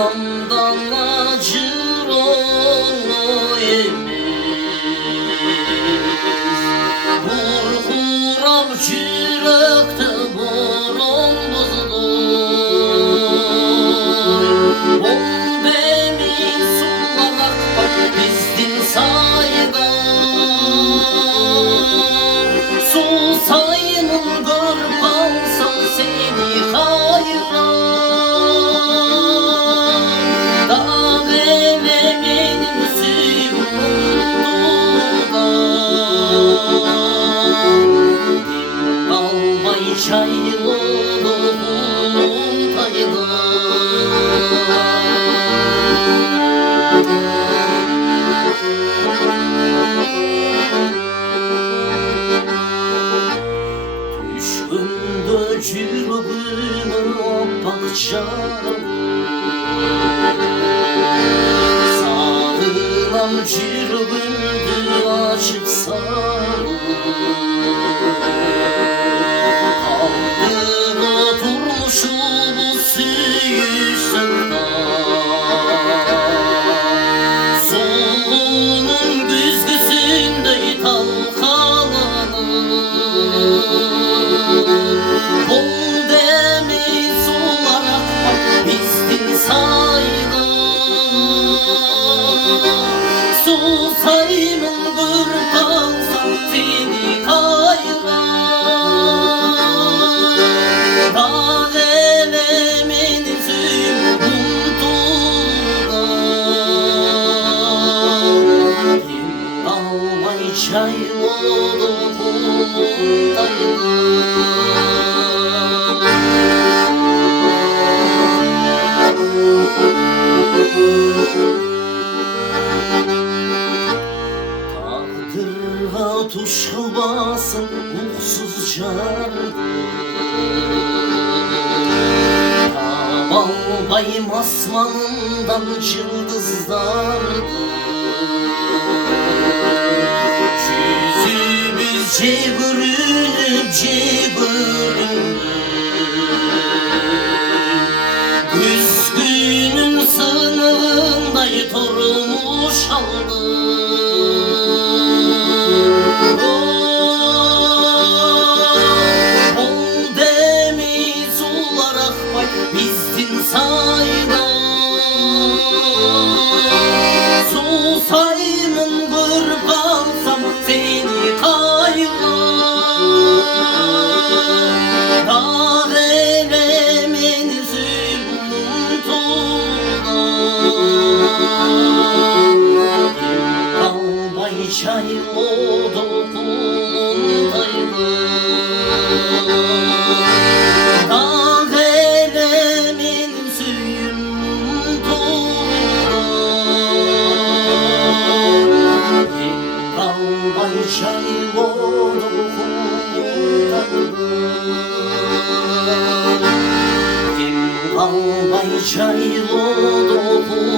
gamdan acır olmayız. Burkuram çürekte boran buzdur. On demin sullanak bak bizdin saydan. Su sayının görpansan seni hayran. Dağ elemenin suyundan. Albay çaylı doğum düşkündü cürgünü bakçam. Sağlam cürgündü açıp sarı. Kaldır oturmuşu bu süyüsünden. Solunun güzgüsünde talkalanır. Kol deniz olarak bak bizdin saydan. Su sayının gırpansan seni hayran. Dağ elemenin suyundan. Kim almay çaylı tağdırga tuşulmasın uğsuz cardı. Tabalbay masmanından cıldızlardı. Yüzümüz çevirip çevirip güzgünün sınırında yitormuş aldı. Ol deniz olarak bak bizdin saydan. Su sayının gırpansam seni hayran. Dağ elemenin suyundan. Albay çaylı dokundaydı. Dağ elemenin suyundan. Albay çaylı dokundaydı. Albay çaylı dokundaydı.